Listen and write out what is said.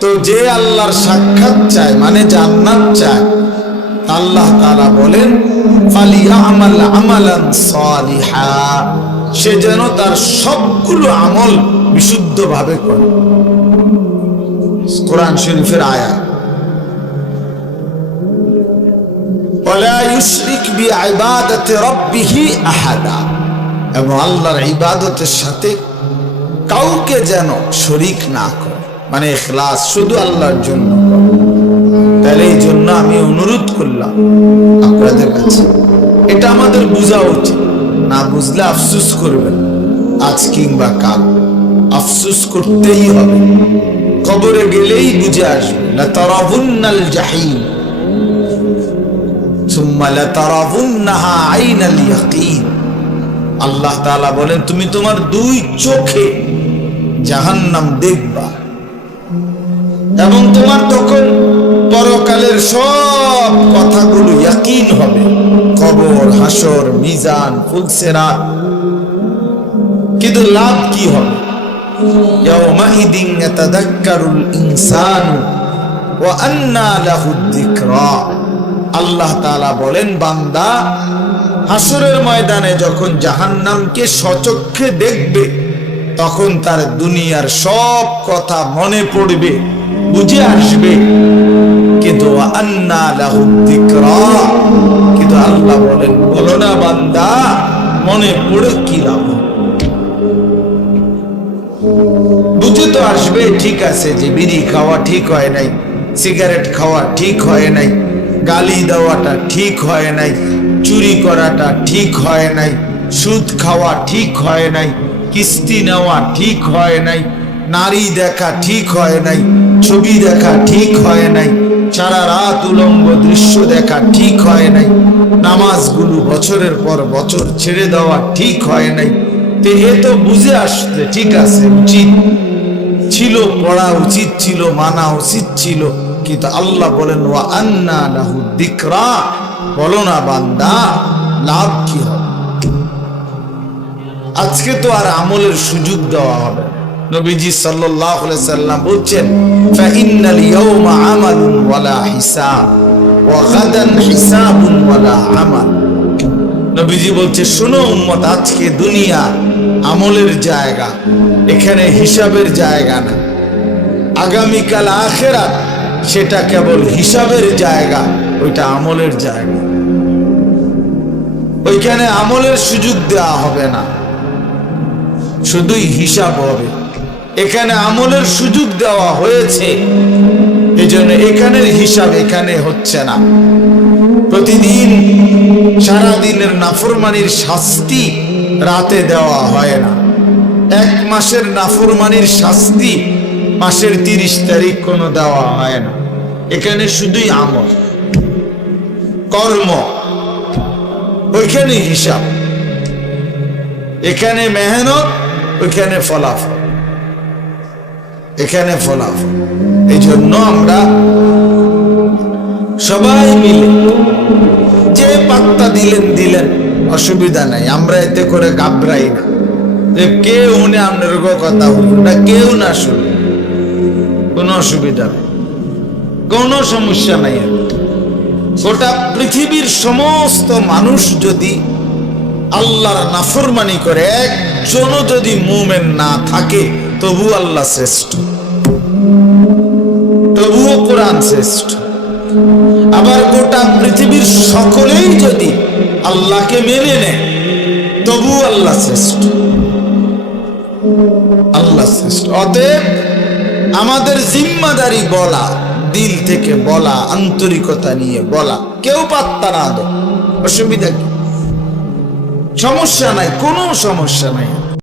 তো যে আল্লাহর সাক্ষাৎ চায় মানে জান্নাত চায়, আল্লাহ তাআলা বলেন ফালিয়ামাল আমালান সালিহা, সে যেন তার সবগুলো আমল বিশুদ্ধভাবে করে। কোরআন শরীফের আয়াত। ওয়ালা ইউশরিক বিইবাদাতি রাব্বিহি আহাদা, এবং আল্লাহর ইবাদতের সাথে কাউকে যেন শরীক না করে, মানে ইখলাস শুধু আল্লাহর জন্য। তাহলে এই জন্য আমি অনুরোধ করলাম আপনাদের কাছে, এটা আমাদের বোঝা উচিত। না বুঝলে আফসোস করবেন, আজ কিংবা কাল আফসোস করতেই হবে। কবরে গেলেই বুঝে আসবে, লাতারাবুন্নাল জাহিম সুম্মা লাতারাবুন্নাহা আইনাল ইয়াকিন। আল্লাহ তাআলা বলেন তুমি তোমার দুই চোখে জাহান্নাম দেখবা, এবং তোমার তখন পরকালের সব কথাগুলো ইয়াকিন হবে, কবর, হাসর, মিজান, ফুলসিরাত। কিন্তু লাভ কি হবে? ইয়াউমাইদিন ইয়াতাযাক্কারুল ইনসানু ওয়া আন্না লাহুদ যিকরা। আল্লাহ তাআলা বলেন বান্দা হাসরের ময়দানে যখন জাহান্নামকে সচক্ষে দেখবে, তখন তার দুনিয়ার সব কথা মনে পড়বে, বুঝে আসবে। কিন্তু আন্না লাহুদ যিকরা, কিন্তু আল্লাহ বলেন বলো না বান্দা মনে পড়ে কি লাভ? বুঝে তো আসবে, ঠিক আছে যে বিড়ি খাওয়া ঠিক হয় নাই, সিগারেট খাওয়া ঠিক হয় নাই, গালি দেওয়াটা ঠিক হয় নাই, চুরি করাটা ঠিক হয় নাই, সুদ খাওয়া ঠিক হয় নাই, কিস্তি নেওয়া ঠিক হয় নাই, নারী দেখা ঠিক হয় নাই, ছবি দেখা ঠিক হয় নাই, সারা রাত উলঙ্গ দৃশ্য দেখা ঠিক হয় নাই, নামাজগুলো বছরের পর বছর ছেড়ে দেওয়া ঠিক হয় নাই। তো এ তো বুঝে আসতে ঠিক আছে, উচিত ছিল, পড়া উচিত ছিল, মানা উচিত ছিল। কিন্তু আল্লাহ বলেন ওয়া আন্না লাহুদ যিকরা, বলো না বান্দা লাভ কি হবে? আজকে তো আর আমলের সুযোগ দেওয়া হবে। নবীজি সাল্লাল্লাহু আলাইহি সাল্লাম বলছেন ফাইন্নাল ইয়াওমা আমালুন ওয়ালা হিসাব ওয়া গাদান হিসাবুন ওয়ালা আমাল। নবীজি বলছে শোনো উম্মত, আজকে দুনিয়া আমলের জায়গা, এখানে হিসাবের জায়গা না। আগামীকাল আখিরাত সেটা কেবল হিসাবের জায়গা, ওইটা আমলের জায়গা। ওইখানে আমলের সুযোগ দেওয়া হবে না, শুধুই হিসাব হবে। এখানে আমলের সুযোগ দেওয়া হয়েছে, এজন্য এখানের হিসাব এখানে হচ্ছে না। প্রতিদিন সারা দিনের নাফরমানির শাস্তি রাতে দেওয়া হয় না। এক মাসের নাফরমানির শাস্তি মাসের 30 তারিখ কোনো দেওয়া হয় না। এখানে শুধুই আমল, কর্ম, ওইখানে হিসাব। এখানে মেহনত, ওইখানে ফলাফল, এখানে ফলাফল। এই জন্য আমরা সবাই মিলে যে পাত্তা দিলেন অসুবিধা নাই, আমরা এতে করে ঘাবড়াই না যে কেউ উনি আপনার কথা না, কেউ না শুনে, কোনো অসুবিধা নেই, কোনো সমস্যা নাই। গোটা পৃথিবীর সমস্ত মানুষ যদি আল্লাহর নাফরমানি করে, একজনও যদি মুমিন না থাকে, তবু আল্লাহ শ্রেষ্ঠ, তবুও কোরআন শ্রেষ্ঠ। আবার গোটা পৃথিবীর সকলেই যদি আল্লাহকে মেনে নেয়, তবু আল্লাহ শ্রেষ্ঠ, আল্লাহ শ্রেষ্ঠ। অতএব আমাদের জিম্মাদারি বলা, দিল থেকে বলা, আন্তরিকতা নিয়ে বলা, কেউ পাত্তা না দাও, অসুবিধা কি? সমস্যা নাই, কোনো সমস্যা নাই।